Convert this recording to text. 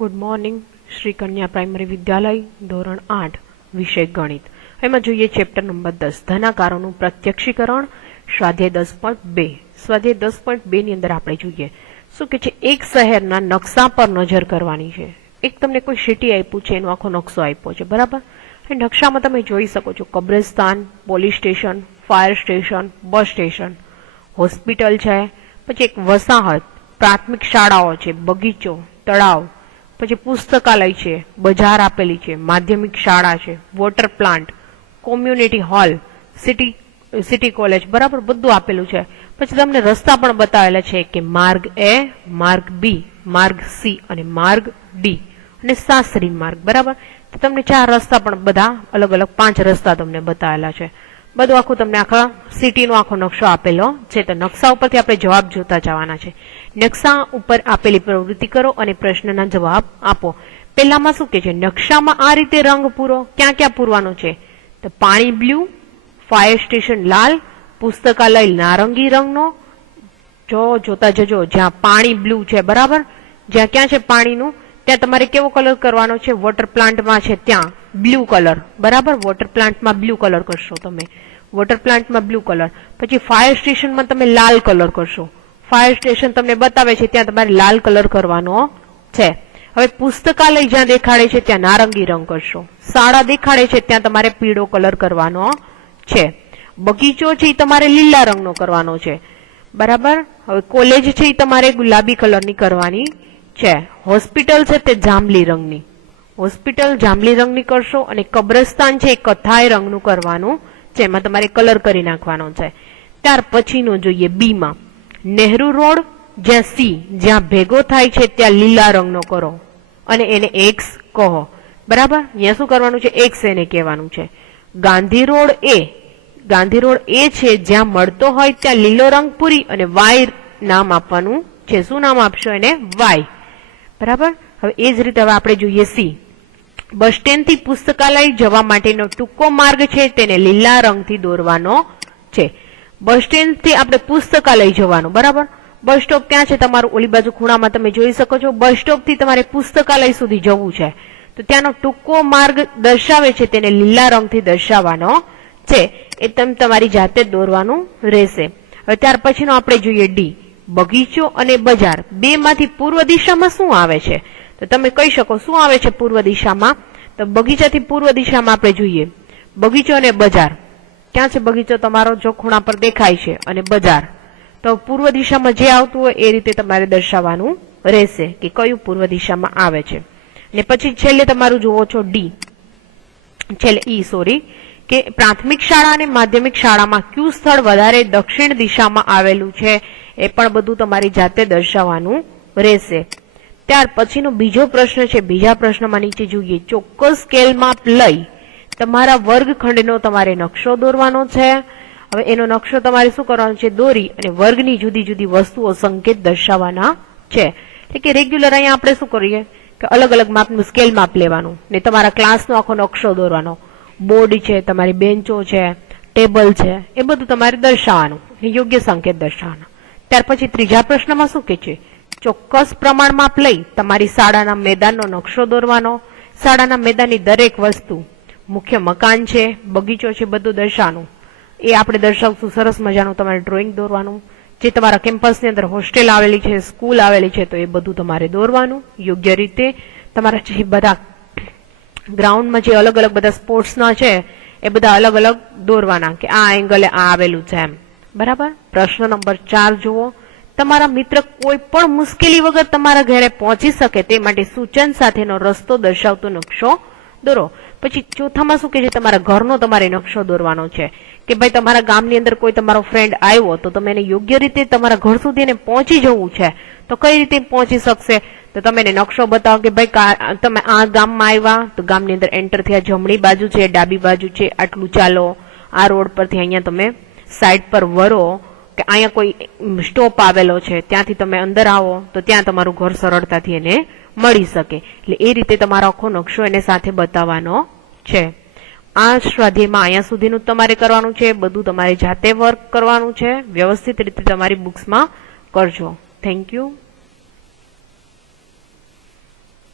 Good morning. Shri કન્યા primary વિદ્યાલય ધોરણ 8 વિષય ગણિત. એમાં જોઈએ ચેપ્ટર નંબર 10 ધનાકારોનું પ્રત્યક્ષીકરણ, સ્વાધ્યાય 10.2. સ્વાધ્યાય 10.2 ની અંદર આપણે જોઈએ શું કે છે, એક શહેરના નકશા પર નજર કરવાની છે. એક તમને કોઈ સિટી આપ્યું છે, એનો આખો નકશો આપ્યો છે, બરાબર. એ નકશામાં તમે જોઈ શકો છો કબ્રસ્તાન, police station, fire station, bus station, hospital છે, પછી એક વસાહત, પ્રાથમિક શાળાઓ છે, બગીચો, તળાવ, પછી પુસ્તકાલય છે, બજાર આપેલી છે, માધ્યમિક શાળા છે, water plant, community hall, city college, બરાબર બધું આપેલું છે. પછી તમને રસ્તા પણ બતાવેલા છે કે માર્ગ એ, માર્ગ બી, માર્ગ સી અને માર્ગ ડી અને શાસ્ત્રી માર્ગ, બરાબર. તમને 4 રસ્તા પણ બધા અલગ અલગ 5 રસ્તા તમને બતાવેલા છે. બધું આખું તમને આખા સિટીનો આખો નકશો આપેલો છે. તો નકશા ઉપરથી આપણે જવાબ જોતા જવાના છે. નકશા ઉપર આપેલી પ્રવૃત્તિ કરો અને પ્રશ્નના જવાબ આપો. પહેલામાં શું કે છે, નકશામાં આ રીતે રંગ પૂરો. ક્યાં ક્યાં પૂરવાનો છે? તો પાણી બ્લુ, ફાયર સ્ટેશન લાલ, પુસ્તકાલય નારંગી રંગનો. જોતા જજો, જ્યાં પાણી બ્લુ છે, બરાબર, જ્યાં ક્યાં છે પાણીનું ત્યાં તમારે કેવો કલર કરવાનો છે? વોટર પ્લાન્ટમાં છે ત્યાં બ્લુ કલર, બરાબર. વોટર પ્લાન્ટમાં બ્લુ કલર કરશો તમે, વોટર પ્લાન્ટમાં બ્લુ કલર. પછી ફાયર સ્ટેશનમાં તમે લાલ કલર કરશો. ફાયર સ્ટેશન તમને બતાવે છે ત્યાં તમારે લાલ કલર કરવાનો છે. હવે પુસ્તકાલય જ્યાં દેખાડે છે ત્યાં નારંગી રંગ કરશો. શાળા દેખાડે છે ત્યાં તમારે પીળો કલર કરવાનો છે. બગીચો છે એ તમારે લીલા રંગનો કરવાનો છે, બરાબર. હવે કોલેજ છે એ તમારે ગુલાબી કલરની કરવાની છે. હોસ્પિટલ છે તે જાંબલી રંગની, હોસ્પિટલ જાંબલી રંગની કરશો. અને કબ્રસ્તાન છે એ કથાઈ રંગનું કરવાનું છે, એમાં તમારે કલર કરી નાખવાનો છે. ત્યાર પછીનો જોઈએ બી માં, નહેરુ રોડ જ્યાં સી જ્યાં ભેગો થાય છે ત્યાં લીલા રંગનો કરો અને એને એક્સ કહો, બરાબર. અહીંયા શું કરવાનું છે? એક્સ એને કહેવાનું છે. ગાંધી રોડ એ, ગાંધી રોડ એ છે જ્યાં મળતો હોય ત્યાં લીલો રંગ પૂરી અને વાય નામ આપવાનું છે. શું નામ આપશો એને? વાય, બરાબર. હવે એ જ રીતે હવે આપણે જોઈએ સી, બસ સ્ટેન્ડ થી પુસ્તકાલય જવા માટેનો ટૂંકો માર્ગ છે તેને લીલા રંગથી દોરવાનો છે. બસ સ્ટેન્ડ થી આપણે પુસ્તકાલય જવાનું, બરાબર. બસ સ્ટોપ ત્યાં છે તમારું, ઓલી બાજુ ખૂણામાં તમે જોઈ શકો છો. બસ સ્ટોપ થી તમારે પુસ્તકાલય સુધી જવું છે, તો ત્યાંનો ટૂંકો માર્ગ દર્શાવે છે તેને લીલા રંગથી દર્શાવવાનો છે. એ તમે તમારી જાતે દોરવાનું રહેશે. હવે ત્યાર પછીનો આપણે જોઈએ ડી, બગીચો અને બજાર. બે માંથી પૂર્વ દિશામાં શું આવે છે? તો તમે કહી શકો શું આવે છે પૂર્વ દિશામાં? તો બગીચાથી પૂર્વ દિશામાં આપણે જોઈએ બગીચો અને બજાર. ક્યાં છે બગીચો? તમારો જો ખૂણા પર દેખાય છે, અને બજાર તો પૂર્વ દિશામાં જે આવતું હોય એ રીતે તમારે દર્શાવવાનું રહેશે કે કયું પૂર્વ દિશામાં આવે છે. અને પછી છેલ્લે તમારું જુઓ છો ડી, છેલ્લે ઈ સોરી, કે પ્રાથમિક શાળા અને માધ્યમિક શાળામાં કયું સ્થળ વધારે દક્ષિણ દિશામાં આવેલું છે એ પણ બધું તમારી જાતે દર્શાવવાનું રહેશે. ત્યાર પછીનો બીજો પ્રશ્ન છે, બીજા પ્રશ્નમાં નીચે જોઈએ ચોક્કસ સ્કેલ માપ લઈ તમારા વર્ગખંડનો તમારે નકશો દોરવાનો છે. હવે એનો નકશો તમારે શું કરવાનો છે? દોરી અને વર્ગની જુદી જુદી વસ્તુઓ સંકેત દર્શાવવાના છે. એટલે કે રેગ્યુલર અહીંયા આપણે શું કરીએ કે અલગ અલગ માપનું સ્કેલ માપ લેવાનું ને તમારા ક્લાસનો આખો નકશો દોરવાનો. બોર્ડ છે, તમારી બેન્ચો છે, ટેબલ છે, એ બધું તમારે દર્શાવવાનું, યોગ્ય સંકેત દર્શાવવાનો. ત્યાર પછી ત્રીજા પ્રશ્નમાં શું કે છે? ચોક્કસ પ્રમાણ માપ લઈ તમારી શાળાના મેદાનનો નકશો દોરવાનો. શાળાના મેદાનની દરેક વસ્તુ, મુખ્ય મકાન છે, બગીચો છે, બધું દર્શાવવાનું. એ આપણે દર્શાવશું. સરસ મજાનું તમારે ડ્રોઈંગ દોરવાનું. જે તમારા કેમ્પસની અંદર હોસ્ટેલ આવેલી છે, સ્કૂલ આવેલી છે, તો એ બધું તમારે દોરવાનું યોગ્ય રીતે. તમારા જે બધા ગ્રાઉન્ડમાં જે અલગ અલગ બધા સ્પોર્ટ્સના છે એ બધા અલગ અલગ દોરવાના કે આ એંગલે આ આવેલું છે એમ, બરાબર. પ્રશ્ન નંબર 4 જુઓ, તમારા મિત્ર કોઈ પણ મુશ્કેલી વગર તમારા ઘરે પહોંચી શકે તે માટે સૂચન સાથેનો રસ્તો દર્શાવતો નકશો દોરો. પછી ચોથામાં શું કે છે? તમારા ઘરનો તમારે નકશો દોરવાનો છે કે ભાઈ તમારા ગામની અંદર કોઈ તમારો ફ્રેન્ડ આવ્યો તો તમે એને યોગ્ય રીતે તમારા ઘર સુધી એને પહોંચી જવું છે, તો કઈ રીતે પહોંચી શકશે? તો તમે એને નકશો બતાવો કે ભાઈ તમે આ ગામમાં આવ્યા તો ગામની અંદર એન્ટર થયા, જમણી બાજુ છે, ડાબી બાજુ છે, આટલું ચાલો, આ રોડ પરથી અહીંયા તમે સાઈડ પર વરો, કે અહીંયા કોઈ સ્ટોપ આવેલો છે ત્યાંથી તમે અંદર આવો તો ત્યાં તમારું ઘર સરળતાથી એને મળી શકે. એટલે એ રીતે તમારો આખો નકશો એને સાથે બતાવવાનો છે. આ સ્વાધ્યાયમાં અહીંયા સુધીનું તમારે કરવાનું છે. બધું તમારે જાતે વર્ક કરવાનું છે. વ્યવસ્થિત રીતે તમારી બુક્સમાં કરજો. Thank you.